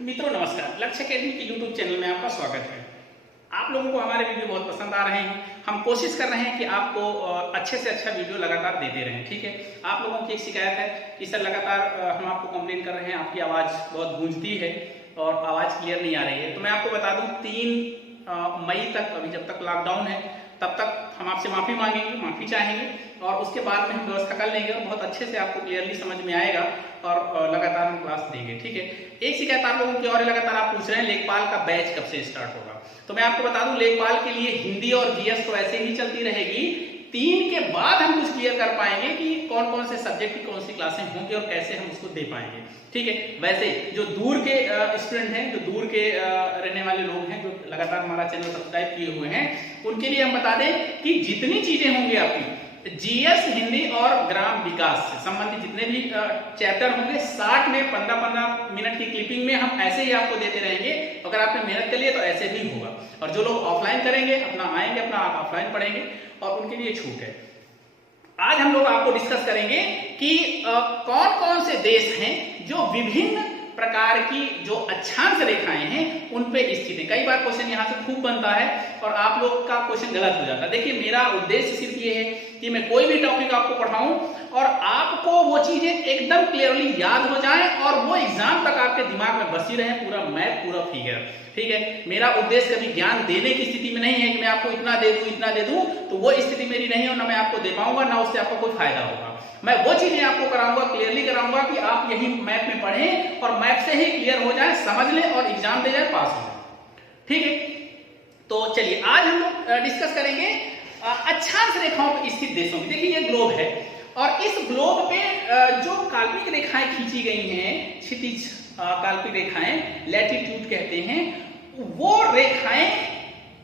मित्रों नमस्कार। लक्ष्य अकेडमी के यूट्यूब चैनल में आपका स्वागत है। आप लोगों को हमारे वीडियो बहुत पसंद आ रहे हैं। हम कोशिश कर रहे हैं कि आपको अच्छे से अच्छा वीडियो लगातार देते रहें। ठीक है, आप लोगों की एक शिकायत है कि सर लगातार हम आपको कंप्लेन कर रहे हैं, आपकी आवाज़ बहुत गूंजती है और आवाज़ क्लियर नहीं आ रही है। तो मैं आपको बता दूं 3 मई तक, अभी जब तक लॉकडाउन है तब तक हम आपसे माफ़ी मांगेंगे, माफ़ी चाहेंगे और उसके बाद में हम व्यवस्था कर लेंगे और बहुत अच्छे से आपको क्लियरली समझ में आएगा और लगातार हम क्लास देंगे। ठीक है, एक शिकायत आप लोगों की और है, लगातार आप पूछ रहे हैं लेखपाल का बैच कब से स्टार्ट होगा। तो मैं आपको बता दूं लेखपाल के लिए हिंदी और जीएस तो ऐसे ही चलती रहेगी। 3 के बाद हम कुछ क्लियर कर पाएंगे कि कौन कौन से सब्जेक्ट की कौन सी क्लासें होंगी और कैसे हम उसको दे पाएंगे। ठीक है, वैसे जो दूर के स्टूडेंट हैं, जो दूर के रहने वाले लोग हैं, जो लगातार हमारा चैनल सब्सक्राइब किए हुए हैं, उनके लिए हम बता दें कि जितनी चीजें होंगी आपकी जीएस, हिंदी और ग्राम विकास से संबंधित जितने भी चैप्टर होंगे 60 में 15-15 मिनट की क्लिपिंग में हम ऐसे ही आपको देते रहेंगे। अगर आपने मेहनत कर लिया तो ऐसे भी होगा। और जो लोग ऑफलाइन करेंगे अपना आएंगे, अपना ऑफलाइन पढ़ेंगे और उनके लिए छूट है। आज हम लोग आपको डिस्कस करेंगे कि कौन कौन से देश हैं जो विभिन्न प्रकार की जो अक्षांश रेखाएं हैं उन पे स्थित है। कई बार क्वेश्चन यहाँ से खूब बनता है और आप लोग का क्वेश्चन गलत हो जाता है। देखिए, मेरा उद्देश्य सिर्फ ये है कि मैं कोई भी टॉपिक आपको पढ़ाऊं और आपको वो चीजें एकदम क्लियरली याद हो जाएं और वो एग्जाम तक आपके दिमाग में बसी रहे, पूरा मैप, पूरा फिगर। ठीक है, मेरा उद्देश्य कभी ज्ञान देने की स्थिति में नहीं है कि मैं आपको इतना दे दूं, इतना दे दूं, तो वो स्थिति मेरी नहीं है और ना मैं आपको दे पाऊंगा, ना उससे आपको कोई फायदा होगा। मैं वो चीजें आपको कराऊंगा, क्लियरली कराऊंगा कि आप यही मैप में पढ़ें और मैप से ही क्लियर हो जाए, समझ लें और एग्जाम दे जाए, पास हो जाए। ठीक है, तो चलिए आज हम लोग डिस्कस करेंगे अक्षांश रेखाओं पर स्थित देशों की। देखिए, ये ग्लोब है और इस ग्लोब पे जो काल्पनिक रेखाएं खींची गई हैं, क्षितिज काल्पनिक रेखाएं, लैटिट्यूड कहते हैं, वो रेखाएं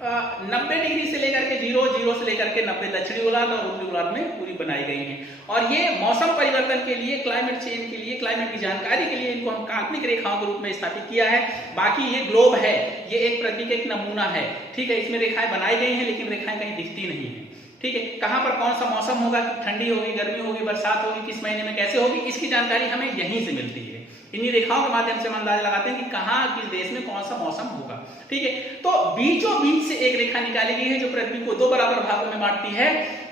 90 डिग्री से लेकर के 0 से लेकर के 90 दक्षिणी गोलार्ध और उत्तरी गोलार्ध में पूरी बनाई गई हैं। और ये मौसम परिवर्तन के लिए, क्लाइमेट चेंज के लिए, क्लाइमेट की जानकारी के लिए इनको हम काल्पनिक रेखाओं के रूप में स्थापित किया है। बाकी ये ग्लोब है, ये एक पृथ्वी का एक नमूना है। ठीक है, इसमें रेखाएं बनाई गई हैं लेकिन रेखाएं कहीं दिखती नहीं है। ठीक है, कहां पर कौन सा मौसम होगा, ठंडी होगी, गर्मी होगी, बरसात होगी, किस महीने में कैसे होगी, इसकी जानकारी हमें यहीं से मिलती है। इन्हीं रेखाओं के माध्यम से हम अंदाजा लगाते हैं कि कहां, किस देश में कौन सा मौसम होगा। ठीक है, तो बीचों बीच से एक रेखा निकाली गई है जो पृथ्वी को 2 बराबर भागों में बांटती है।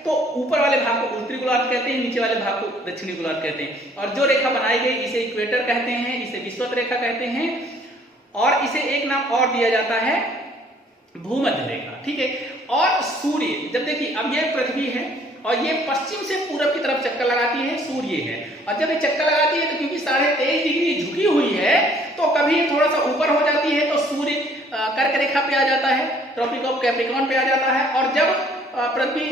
तो ऊपर वाले भाग को उत्तरी गोलार्ध कहते हैं, नीचे वाले भाग को दक्षिणी गोलार्ध कहते हैं। और जो रेखा बनाई गई इसे इक्वेटर कहते हैं, इसे विषुवत रेखा कहते हैं और इसे एक नाम और दिया जाता है भूमध्य रेखा। ठीक है, और सूर्य, जब देखिए अब यह पृथ्वी है और ये पश्चिम से पूरब की तरफ चक्कर लगाती है, सूर्य है। और जब ये चक्कर लगाती है तो क्योंकि 23.5 डिग्री झुकी हुई है तो कभी थोड़ा सा ऊपर हो जाती है तो सूर्य कर्क रेखा पे आ जाता है, ट्रॉपिक ऑफ कैप्रिकॉर्न पे आ जाता है। और जब पृथ्वी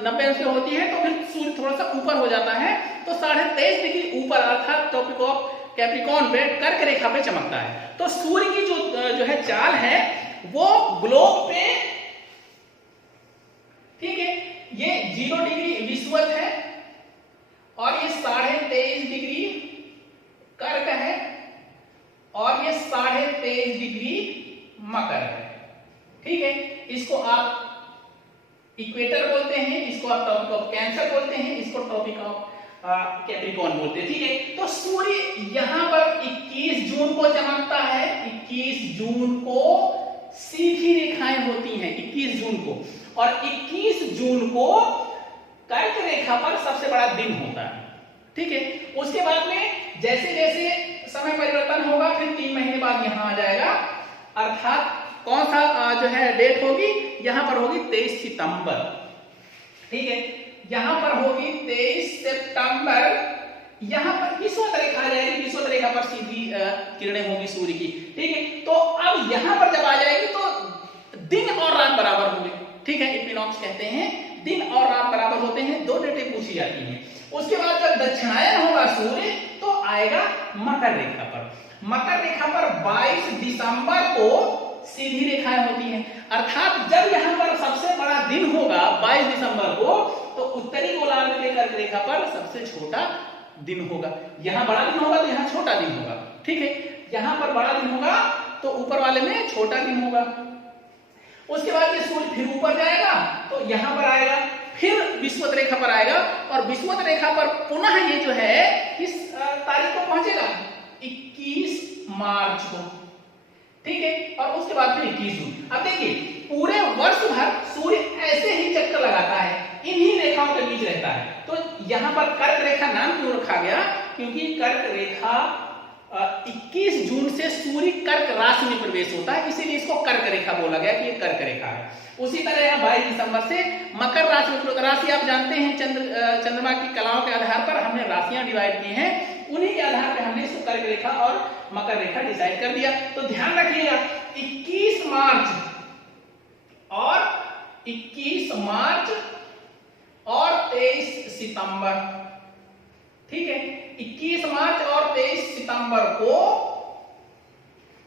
90 अंश पे होती है तो फिर सूर्य थोड़ा सा ऊपर हो जाता है तो 23.5 डिग्री ऊपर अर्थात ट्रॉपिक ऑफ कैप्रिकॉर्न पे, कर्क रेखा पे चमकता है। तो सूर्य की जो है चाल है वो ग्लोब पे, ठीक है, ये 0 डिग्री विषुवत है और ये 23.5 डिग्री कर्क है और ये 23.5 डिग्री मकर है। ठीक है, इसको आप इक्वेटर बोलते हैं, इसको आप ट्रॉपिक ऑफ कैंसर बोलते हैं, इसको ट्रॉपिक ऑफ कैप्रिकॉर्न बोलते हैं। ठीक है, तो सूर्य यहां पर 21 जून को चमकता है। 21 जून को सीधी रेखाएं होती हैं 21 जून को, और 21 जून को कर्क रेखा पर सबसे बड़ा दिन होता है। ठीक है, उसके बाद में जैसे जैसे समय परिवर्तन होगा फिर 3 महीने बाद यहां आ जाएगा, अर्थात कौन सा जो है डेट होगी, यहां पर होगी 23 सितंबर। ठीक है, यहां पर होगी 23 सितंबर, यहां पर विषुवत रेखा आ जाएगी, विषुवत रेखा पर सीधी किरणें होगी सूर्य की। ठीक है, तो अब यहां पर जब आ जाएगी तो दिन और रात बराबर होंगे। ठीक है, इक्विनॉक्स कहते हैं, दिन और रात बराबर होते हैं। 2 डेटें पूछी जाती हैं। उसके बाद जब दक्षिणायन होगा सूर्य तो आएगा मकर रेखा पर। मकर रेखा पर 22 दिसंबर को सीधी रेखाएं होती हैं, अर्थात जब यहां पर सबसे बड़ा दिन होगा 22 दिसंबर को तो उत्तरी गोलार्ध के कर्क रेखा पर सबसे छोटा दिन होगा। यहां बड़ा दिन होगा तो यहां छोटा दिन होगा। ठीक है, यहां पर बड़ा दिन होगा तो ऊपर वाले में छोटा दिन होगा। उसके बाद ये सूर्य फिर ऊपर जाएगा तो यहां पर आएगा, फिर विषुवत रेखा पर आएगा और विषुवत रेखा पर पुनः ये जो है किस तारीख को पहुंचेगा, 21 मार्च को, ठीक है, और उसके बाद फिर 21 जून। अब देखिए पूरे वर्ष भर सूर्य ऐसे ही चक्कर लगाता है, इन्हीं रेखाओं के बीच रहता है। तो यहां पर कर्क रेखा नाम क्यों रखा गया, क्योंकि कर्क रेखा 21 जून से सूर्य कर्क राशि में प्रवेश होता है, इसीलिए इसको कर्क रेखा बोला गया कि ये कर्क रेखा है। उसी तरह यहाँ 22 दिसंबर से मकर राशि में, राशि आप जानते हैं चंद्रमा की कलाओं के आधार पर हमने राशियां डिवाइड की हैं, उन्हीं के आधार पर हमने इसको कर्क रेखा और मकर रेखा डिसाइड कर दिया। तो ध्यान रखिएगा 21 मार्च और 23 सितंबर, ठीक है, 21 मार्च और 23 सितंबर को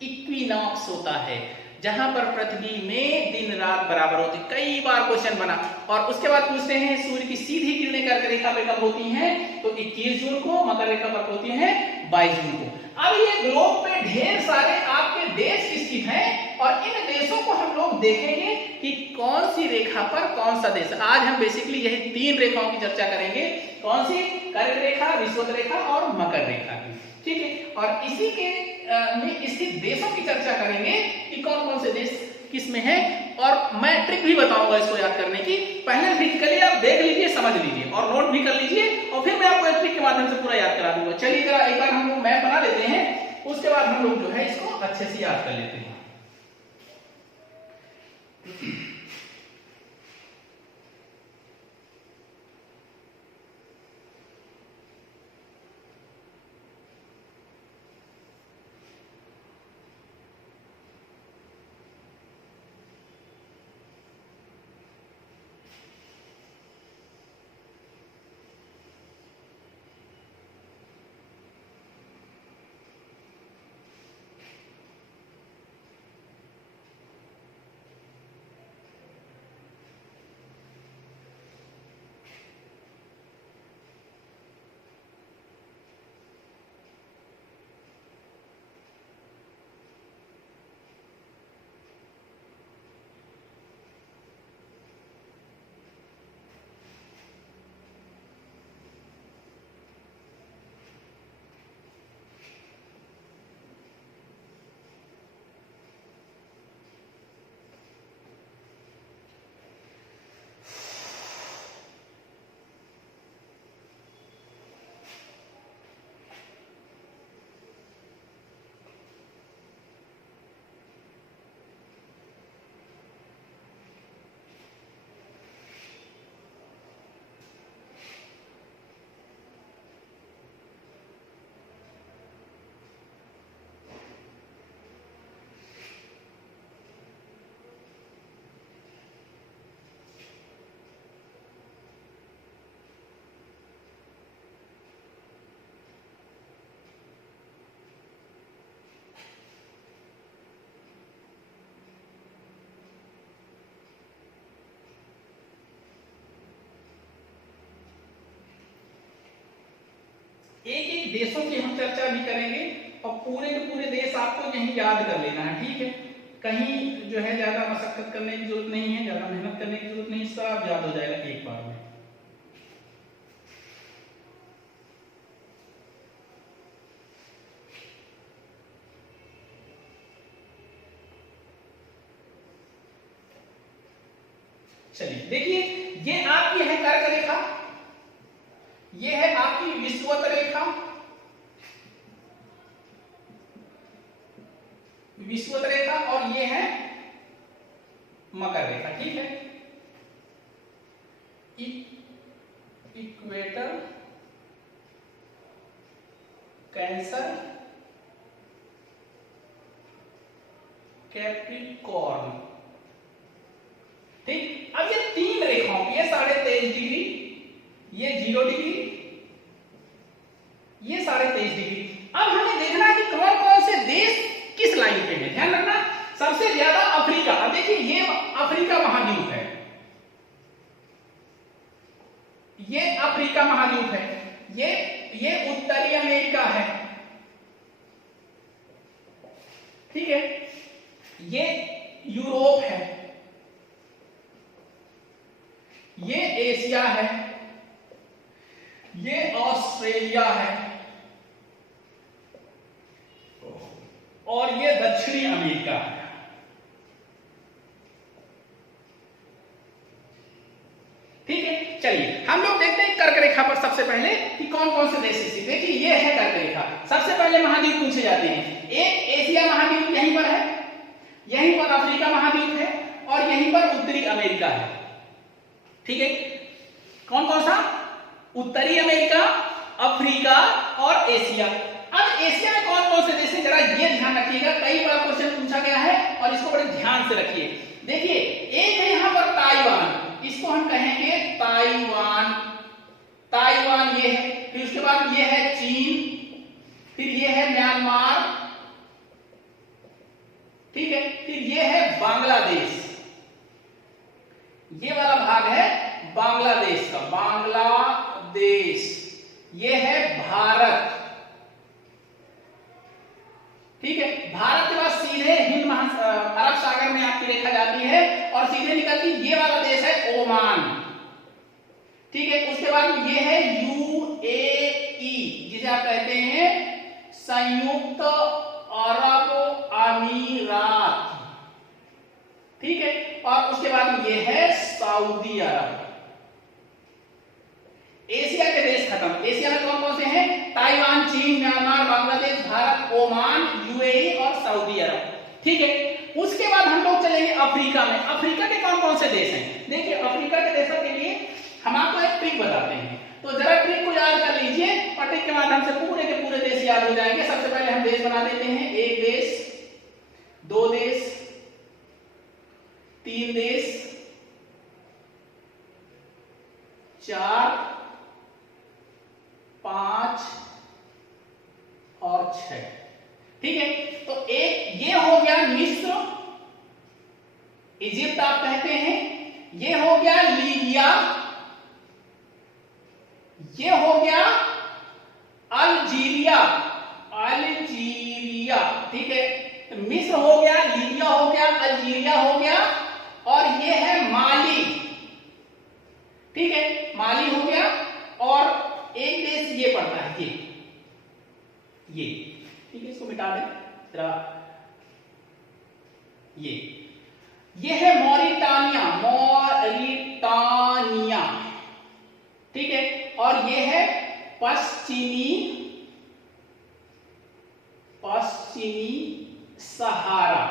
इक्विनॉक्स होता है, जहां पर पृथ्वी में दिन रात बराबर होती। कई बार क्वेश्चन बना और उसके बाद पूछते हैं सूर्य की सीधी किरणें कर्क रेखा पर कब होती हैं, तो 21 जून को, मकर रेखा पर होती हैं 22 जून को। अब ये ग्लोब पे ढेर सारे आपके देश स्थित हैं और इन देशों को हम लोग देखेंगे कि कौन सी रेखा पर कौन सा देश। आज हम बेसिकली यही 3 रेखाओं की चर्चा करेंगे, कौन सी, कर्क रेखा, विषुवत रेखा और मकर रेखा की, ठीक है, और इसी के में स्थित देशों की चर्चा करेंगे कि कौन कौन से देश किस में है। और मैं ट्रिक भी बताऊंगा इसको याद करने की, पहले फिजिकली आप देख लीजिए, समझ लीजिए और नोट भी कर लीजिए, और फिर मैं आपको एक ट्रिक के माध्यम से पूरा याद करा दूंगा। चलिए जरा एक बार हम लोग मैप बना लेते हैं, उसके बाद हम लोग जो है इसको अच्छे से याद कर लेते हैं। एक एक देशों की हम चर्चा भी करेंगे और पूरे के पूरे देश आपको यही याद कर लेना है, ठीक है, कहीं जो है ज्यादा मशक्कत करने की जरूरत नहीं है, ज्यादा मेहनत करने की जरूरत नहीं, सब याद हो जाएगा एक बार में। चलिए देखिए, ये आपकी है कर्क रेखा, ये है आपकी विषुवत रेखा, विषुवत रेखा, और ये है मकर रेखा, ठीक है, इक्वेटर, कैंसर, कैप्रिकॉर्न, ठीक। अब ये 3 रेखाओं की, ये 23.5 डिग्री, ये 0 डिग्री, ये 23.5 डिग्री। अब हमें देखना है कि कौन कौन से देश किस लाइन पे है। ध्यान रखना, सबसे ज्यादा अफ्रीका, अब देखिए ये अफ्रीका महाद्वीप है, ये अफ्रीका महाद्वीप है, ये उत्तरी अमेरिका है, ठीक है, ये यूरोप है, ये एशिया है, ये ऑस्ट्रेलिया है, और ये दक्षिणी अमेरिका है। ठीक है, चलिए हम लोग देखते हैं कर्क रेखा पर सबसे पहले कि कौन कौन से देश स्थित। देखिए ये है कर्क रेखा। सबसे पहले महाद्वीप पूछे जाते हैं। एक एशिया महाद्वीप यहीं पर है, यहीं पर अफ्रीका महाद्वीप है और यहीं पर उत्तरी अमेरिका है। ठीक है, कौन कौन सा? उत्तरी अमेरिका, अफ्रीका और एशिया। अब एशिया में कौन कौन से देश है, जरा ये ध्यान रखिएगा। कई बार क्वेश्चन पूछा गया है और इसको बड़े ध्यान से रखिए। देखिए एक है यहां पर ताइवान, इसको हम कहेंगे ताइवान। ताइवान ये है, फिर उसके बाद ये है चीन, फिर ये है म्यांमार, ठीक है, फिर ये है बांग्लादेश। ये वाला भाग है बांग्लादेश का, बांग्लादेश। ये है भारत। ठीक है, भारत के बाद सीधे हिंद अरब सागर में आपकी रेखा जाती है और सीधे निकलती, ये वाला देश है ओमान। ठीक है, उसके बाद ये है यूएई, जिसे आप कहते हैं संयुक्त अरब अमीरात। ठीक है, और उसके बाद ये है सऊदी अरब। एशिया के देश खत्म। एशिया में कौन कौन से हैं? ताइवान, चीन, Myanmar, Bangladesh, Bharat, Oman, UAE और सऊदी अरब। ठीक है, उसके बाद हम लोग चलेंगे अफ्रीका में। अफ्रीका के कौन कौन से देश हैं? देखिए अफ्रीका के देशों के लिए हम आपको एक ट्रिक बताते हैं, तो जरा ट्रिक को याद कर लीजिए और ट्रिक के माध्यम से पूरे के पूरे देश याद हो जाएंगे। सबसे पहले हम देश बना देते हैं। एक देश, दो देश, तीन देश, चार, पांच और छह। ठीक है, तो एक ये हो गया मिस्र, इजिप्ट आप कहते हैं। ये हो गया लीबिया, ये हो गया अल्जीरिया, अल्जीरिया। ठीक है, तो मिस्र हो गया, लीबिया हो गया, अल्जीरिया हो गया और ये है माली। ठीक है, माली हो गया और एक देश ये पड़ता है, ये। ठीक है, इसको मिटा दें जरा। ये है मॉरिटानिया, मॉरिटानिया। ठीक है, और ये है पश्चिमी सहारा।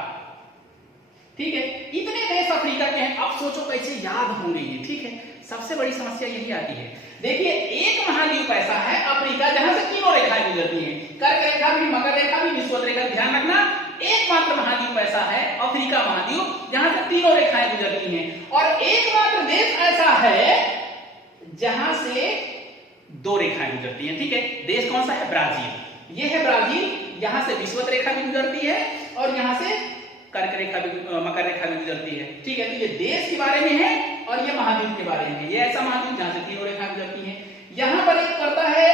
ठीक है, इतने देश अफ्रीका के हैं। अब सोचो कैसे याद होंगे ये। ठीक है, सबसे बड़ी समस्या यही आती है। देखिए एक महाद्वीप ऐसा है अफ्रीका, जहां से तीनों रेखाएं गुजरती हैं, कर्क रेखा भी, मकर रेखा भी, विषुवत रेखा। ध्यान रखना, एकमात्र महाद्वीप ऐसा है अफ्रीका महाद्वीप, जहां से तीनों रेखाएं गुजरती हैं। और एकमात्र देश ऐसा है जहां से दो रेखाएं गुजरती हैं। ठीक है, देश कौन सा है? ब्राजील। ये है ब्राजील, यहां से विषुवत रेखा भी गुजरती है और यहां से कर्क रेखा भी, मकर रेखा भी गुजरती है। ठीक है, तो ये देश के बारे में है और ये महाद्वीप के बारे में। ये ऐसा महाद्वीप जहां से तीनों रेखाएं गुजरती हैं। यहां पर एक पड़ता है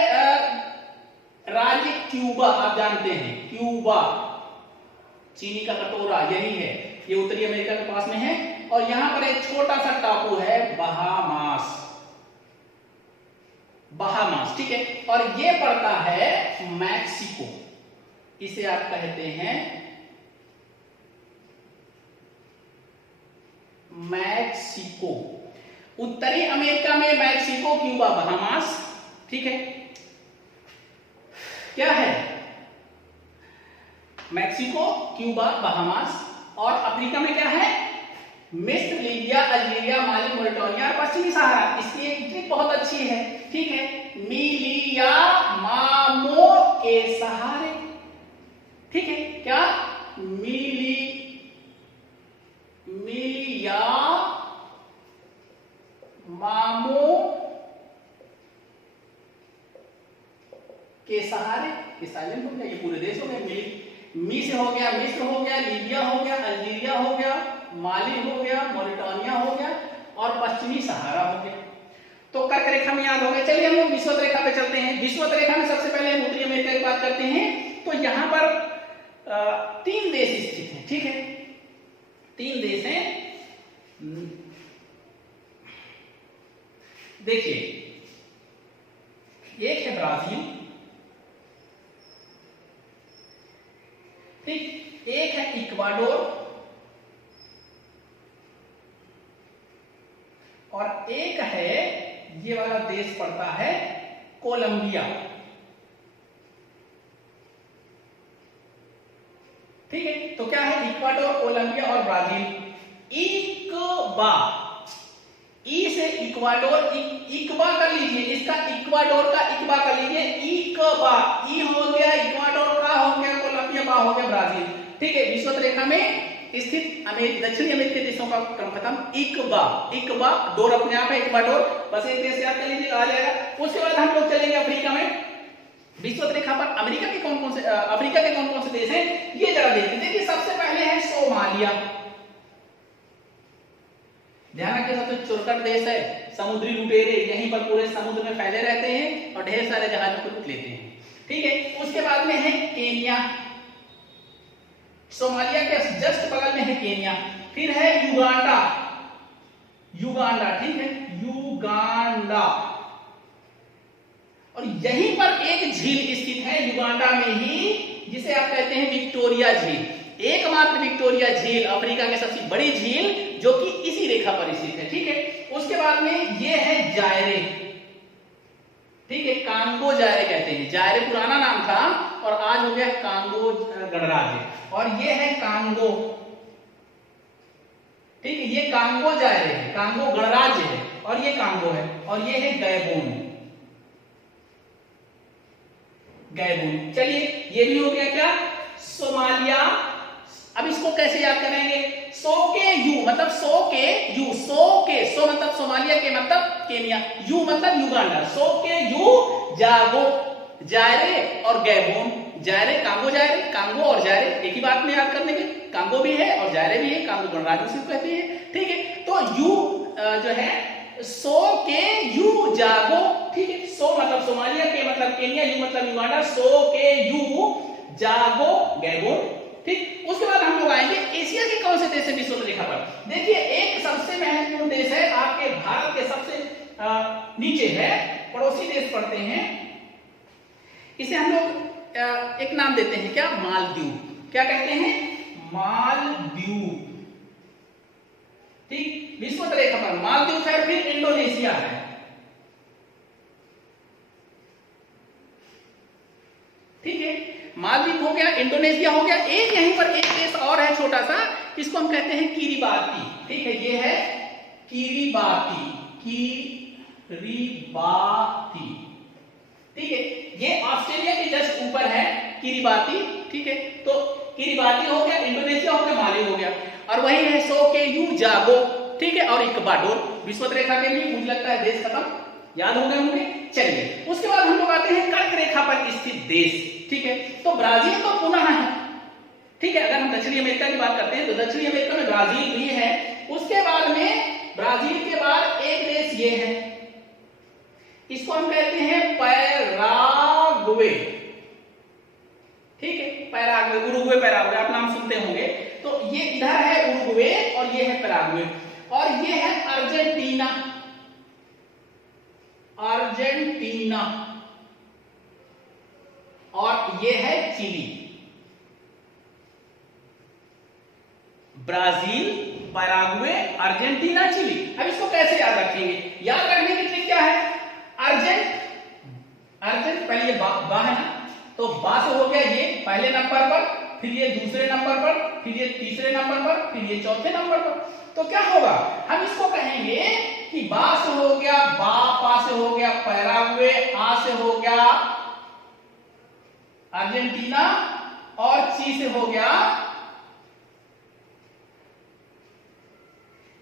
राज्य क्यूबा, आप जानते हैं क्यूबा, चीनी का कटोरा यही है। ये उत्तरी अमेरिका के पास में है। और यहां पर एक छोटा सा टापू है बहामास, बहामास। ठीक है, और ये पड़ता है मैक्सिको, इसे आप कहते हैं मैक्सिको। उत्तरी अमेरिका में मैक्सिको, क्यूबा, बहामास। ठीक है, क्या है? Mexico, Cuba, Bahamas. और अफ्रीका में क्या है? मिस्र, लीबिया, अल्जीरिया, माली, मोरिटानिया और पश्चिमी सहारा। इसकी एक ट्रिक बहुत अच्छी है। ठीक है, मिलिया मामो के सहारे। ठीक है, क्या? मिलिया मामो के सहारे। के साइलेंट हो गया, ये पूरे देश हो गए। मी से हो गया, मिस्र हो गया, लीबिया हो गया, अल्जीरिया हो गया, माली हो गया, मोरिटानिया हो गया और पश्चिमी सहारा हो गया। तो कर्क रेखा में याद हो गया। चलिए हम लोग विषुवत रेखा पे चलते हैं। विषुवत रेखा में सबसे पहले हम उत्तरी अमेरिका की बात करते हैं। तो यहां पर तीन देश स्थित हैं। ठीक है, तीन देश हैं। देखिए एक है ब्राजील, ठीक, एक है इक्वाडोर और एक है ये वाला देश पड़ता है कोलंबिया। ठीक है, तो क्या है इक्वाडोर, कोलंबिया और ब्राजील। इक्वा, ई से इक्वाडोर, इक्वा कर लीजिए, इसका इक्वाडोर का इक्वा कर लीजिए, इक्वा, ई हो गया इक्वाडोर का, हो गया कोलंबिया का, हो गया ब्राजील। ठीक है, विषुवत रेखा में स्थित दक्षिणी अमेरिकी देशों का क्रम खत्म। इक्वा, इक्वा डोर अपने आप है इक्वाडोर, बस एक देश याद कर लीजिए, आ जाएगा। उसके बाद हम लोग चलेंगे अफ्रीका में। विषुवत रेखा पर अमेरिका के कौन कौन से, अफ्रीका के कौन कौन से देश हैं ये जरा देखिए। देखिए सबसे पहले है सोमालिया, ध्यान रखिए सबसे चुरकट देश है, समुद्री लुटेरे यहीं पर पूरे समुद्र में फैले रहते हैं और ढेर सारे जहाजों को लूट लेते हैं। ठीक है, उसके बाद में है केनिया, सोमालिया के जस्ट बगल में है केनिया। फिर है युगांडा, युगांडा, ठीक है युगांडा, और यहीं पर एक झील स्थित है युगांडा में ही, जिसे आप कहते हैं विक्टोरिया झील। एकमात्र विक्टोरिया झील अफ्रीका की सबसे बड़ी झील जो कि इसी रेखा पर स्थित है। ठीक है, उसके बाद में ये है जायरे, ठीक है कांगो जायरे कहते हैं, जायरे पुराना नाम था और आज हो गया कांगो गणराज्य, और ये है कांगो। ठीक है, ये कांगो जायरे है, कांगो गणराज्य है और ये कांगो है, और ये है गैबोन, गैबोन। चलिए ये भी हो गया क्या सोमालिया। अब इसको कैसे याद करेंगे, सो के यू मतलब सो के यू, सो के, सो मतलब सोमालिया, के मतलब केनिया, यू मतलब युगांडा, सो के यू जागो, जायरे और गैबोन। जायरे कांगो, जायरे कांगो और जायरे एक ही बात में याद करने के, कांगो भी है और जायरे भी है, कांगो गणराज्य से कहते हैं। ठीक है, तो यू जो है सो के यू जागो, ठीक है, सो मतलब सोमालिया, के मतलब केनिया, यू मतलब युगांडा, सो के यू जागो गैबोन। ठीक, उसके बाद हम लोग आएंगे एशिया के कौन से देश है विषुवत रेखा पर। देखिए एक सबसे महत्वपूर्ण देश है, आपके भारत के सबसे नीचे है, पड़ोसी देश पड़ते हैं, इसे हम लोग एक नाम देते हैं क्या, मालदीव। क्या कहते हैं, मालदीव। ठीक, विषुवत रेखा पर मालदीव है, फिर इंडोनेशिया है। ठीक है, मालदीव हो गया, इंडोनेशिया हो गया, एक यहीं पर एक देश और है छोटा सा, इसको हम कहते हैं किरिबाती। ठीक है, ये है किरिबाती, किरिबाती। ठीक है, ये ऑस्ट्रेलिया के जस्ट ऊपर है किरिबाती। ठीक है, तो किरिबाती हो गया, इंडोनेशिया हो गया, माली हो गया, और वही है सो के यू जागो। ठीक है, और इक्वाडोर। विषुवत रेखा के भी मुझे लगता है देश खत्म, याद हो गए होंगे। चलिए उसके बाद हम लोग आते हैं कर्क रेखा पर स्थित देश। ठीक है, तो ब्राजील तो पुनः है। ठीक है, अगर हम दक्षिणी अमेरिका की बात करते हैं तो दक्षिणी अमेरिका में ब्राजील भी है। उसके बाद में ब्राजील के बाद एक देश ये है, इसको हम कहते हैं पैराग्वे। ठीक है, पैराग्वे, उरुग्वे पैराग्वे आप नाम सुनते होंगे। तो ये इधर है उरुग्वे और ये है पैराग्वे, और ये है अर्जेंटीना, अर्जेंटीना, और ये है Chile. Brazil, Paraguay, Argentina, Chile. अब इसको कैसे याद रखेंगे, याद रखने की ट्रिक क्या है, अर्जेंट पहले ये बा है ना, तो बा से हो गया ये पहले नंबर पर, फिर ये दूसरे नंबर पर, फिर ये तीसरे नंबर पर, फिर ये चौथे नंबर पर। तो क्या होगा, हम इसको कहेंगे कि बा से हो गया बा, पा से हो गया पैराग्वे, आ से हो गया अर्जेंटीना, और ची से हो गया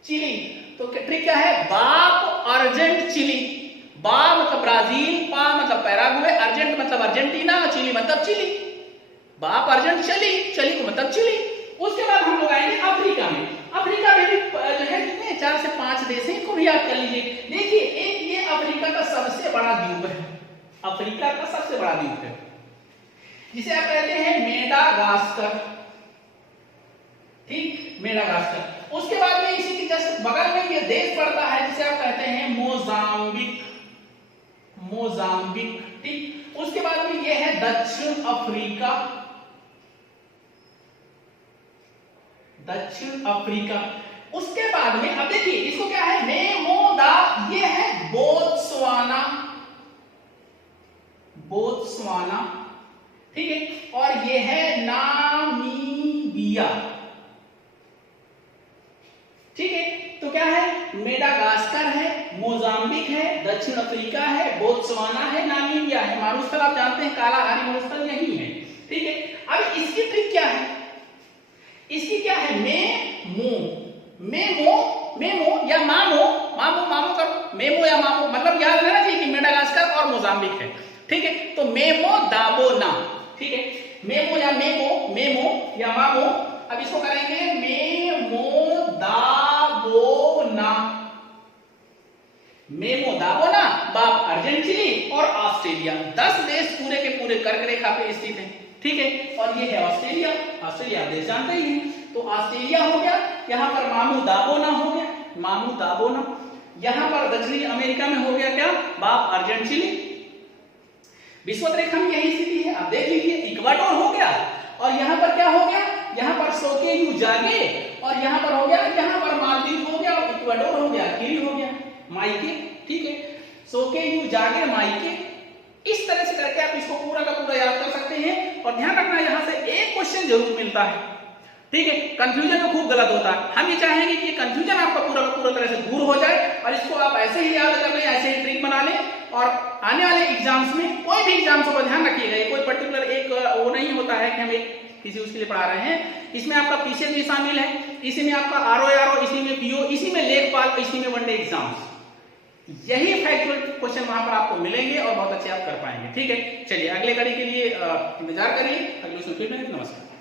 चिली। तो ट्रिक क्या है, बाप अर्जेंट चिली। बा मतलब ब्राजील, पा मतलब पैराग्वे, अर्जेंट मतलब अर्जेंटीना, चिली मतलब चिली। बाप अर्जेंट चिली, चिली को मतलब चिली। उसके बाद हम लोग आएंगे अफ्रीका में। अफ्रीका में भी जो है कितने 4 से 5 देश हैं, इनको भी याद कर लीजिए। देखिए एक ये अफ्रीका का सबसे बड़ा द्वीप है, अफ्रीका का सबसे बड़ा द्वीप है, जिसे आप कहते हैं मेडागास्कर। ठीक, मेडागास्कर। उसके बाद में इसी के जस्ट बगल में ये देश पड़ता है जिसे आप कहते हैं मोजाम्बिक, मोजाम्बिक। ठीक, उसके बाद में ये है दक्षिण अफ्रीका। दक्षिण अफ्रीका। उसके बाद में अब देखिए इसको क्या है, मेमोदा, ये है बोत्सवाना, बोत्सवाना, ठीक है, और ये है नामीबिया, ठीक है। तो क्या है, मेडागास्कर है, मोजाम्बिक है, दक्षिण अफ्रीका है, बोत्सवाना है, नामीबिया है। मारुस्थल आप जानते हैं, कालाहारी मरुस्थल यही है, ठीक है। अब इसकी ट्रिक क्या है, इसकी क्या है, मेमो, मेमो, मेमो या मामो, मामो, मामो करो, मेमो या मामो, मतलब याद रहना चाहिए कि मेडागास्कर और मोजाम्बिक है, ठीक है। तो मेमो दाबोना, ठीक है, मेमो या मेमो, मेमो या मामो। अब इसको करेंगे मेमो दाबोना, मेमो दाबोना, बाप अर्जेंटीनी और ऑस्ट्रेलिया, 10 देश पूरे के पूरे कर्क रेखा पे स्थित है, ठीक है। और ये है ऑस्ट्रेलिया, ऑस्ट्रेलिया देश जानते ही हैं। तो ऑस्ट्रेलिया हो गया, यहां पर मामू दाबोना हो गया, मामू दाबोना। यहां पर दक्षिणी अमेरिका में हो गया क्या, बाप अर्जेंटीनी। विषुवत रेखा में यही स्थिति है, आप देख लीजिए, इक्वाडोर हो गया, और यहां पर क्या हो गया, यहां पर सोकेयू जागे, और यहां पर हो गया, यहां पर मालदीव हो गया, इक्वाडोर हो गया, किरी हो गया, माइके, ठीक है, सोकेयू जागे, माइके। इस तरह से करके आप इसको पूरा का पूरा याद कर सकते हैं। और ध्यान रखना, यहां से एक क्वेश्चन जरूर मिलता है, ठीक है। कंफ्यूजन में खूब गलत होता है, हम ये चाहेंगे कि कंफ्यूजन आपका पूरा पूरा तरह से दूर हो जाए, और इसको आप ऐसे ही याद कर लें, ऐसे ही ट्रिक बना लें, और आने वाले एग्जाम्स में, कोई भी एग्जाम्स को ध्यान रखिएगा, कोई पर्टिकुलर एक वो नहीं होता है कि हम एक किसी उसके लिए पढ़ा रहे हैं। इसमें आपका पीछे भी शामिल है, इसी में आपका आरओ, इसी में पीओ, इसी में लेखपाल, इसी में वनडे एग्जाम्स, यही फैक्चुअल क्वेश्चन वहां पर आपको मिलेंगे और बहुत अच्छे आप कर पाएंगे, ठीक है। चलिए अगले कड़ी के लिए इंतजार करिए, अगले उसमें फिर मिलेंगे। नमस्कार।